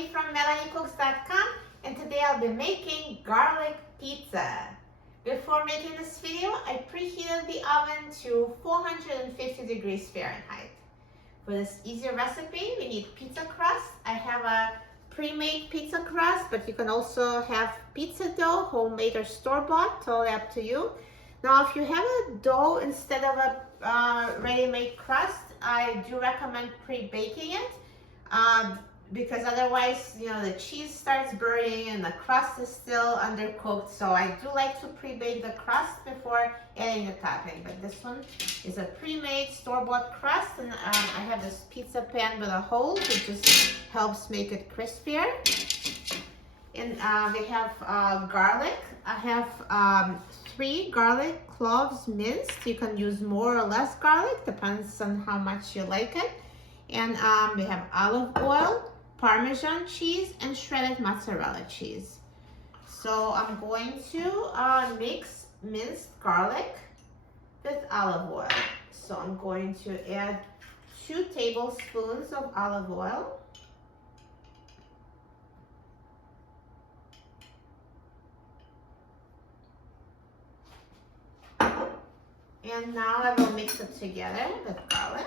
Melanie from MelanieCooks.com, and today I'll be making garlic pizza. Before making this video, I preheated the oven to 450 degrees Fahrenheit. For this easy recipe, we need pizza crust. I have a pre-made pizza crust, but you can also have pizza dough, homemade or store-bought, totally up to you. Now, if you have a dough instead of a ready-made crust, I do recommend pre-baking it because otherwise, the cheese starts burning and the crust is still undercooked. So I do like to pre-bake the crust before adding the topping. But this one is a pre-made store-bought crust, and I have this pizza pan with a hole, which just helps make it crispier. And we have garlic. I have 3 garlic cloves minced. You can use more or less garlic, depends on how much you like it. And we have olive oil, Parmesan cheese, and shredded mozzarella cheese. So I'm going to mix minced garlic with olive oil. So I'm going to add 2 tablespoons of olive oil. And now I will mix it together with garlic.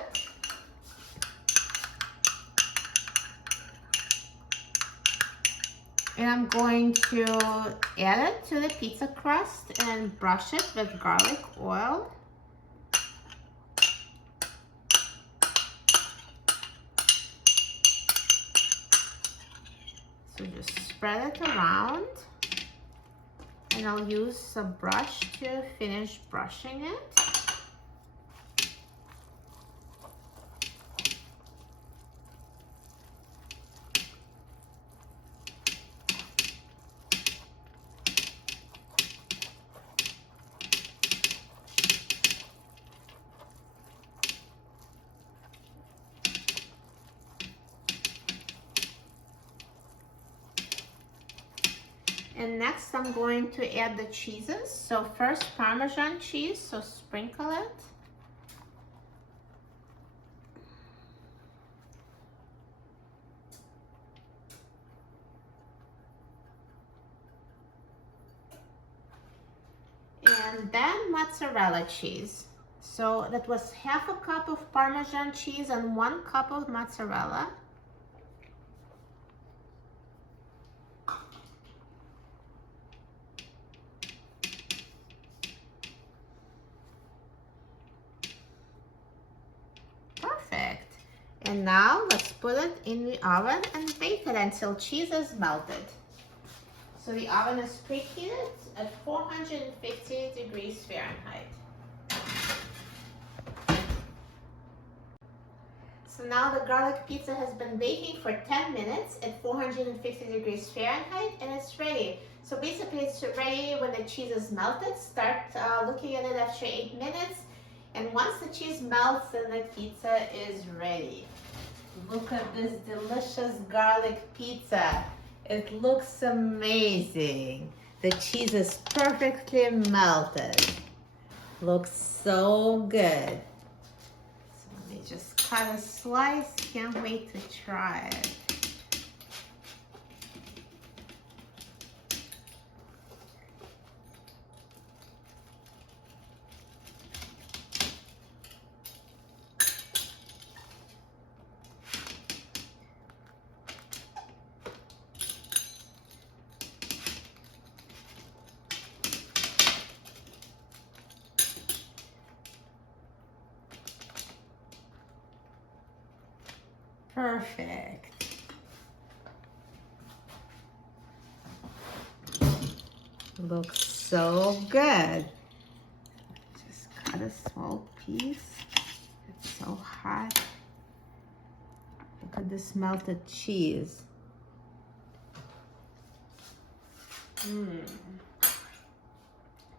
And I'm going to add it to the pizza crust and brush it with garlic oil. So just spread it around. And I'll use a brush to finish brushing it. And next I'm going to add the cheeses. So first Parmesan cheese, so sprinkle it. And then mozzarella cheese. So that was half a cup of Parmesan cheese and 1 cup of mozzarella. And now let's put it in the oven and bake it until cheese is melted. So the oven is preheated at 450 degrees Fahrenheit. So now the garlic pizza has been baking for 10 minutes at 450 degrees Fahrenheit, and it's ready. So basically it's ready when the cheese is melted. Start looking at it after 8 minutes. And once the cheese melts, then the pizza is ready. Look at this delicious garlic pizza. It looks amazing. The cheese is perfectly melted. Looks so good. So let me just cut a slice. Can't wait to try it. Perfect. Looks so good. Just cut a small piece. It's so hot. Look at this melted cheese.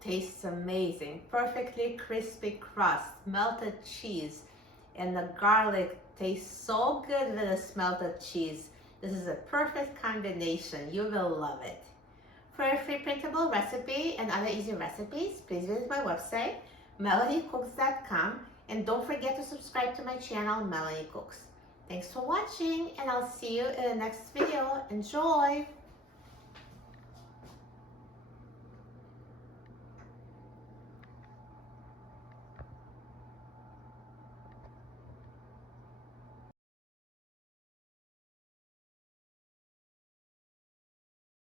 Tastes amazing. Perfectly crispy crust, melted cheese, and the garlic tastes so good with the melted cheese. This is a perfect combination. You will love it. For a free printable recipe and other easy recipes, please visit my website, MelanieCooks.com, and don't forget to subscribe to my channel, Melanie Cooks. Thanks for watching, and I'll see you in the next video. Enjoy!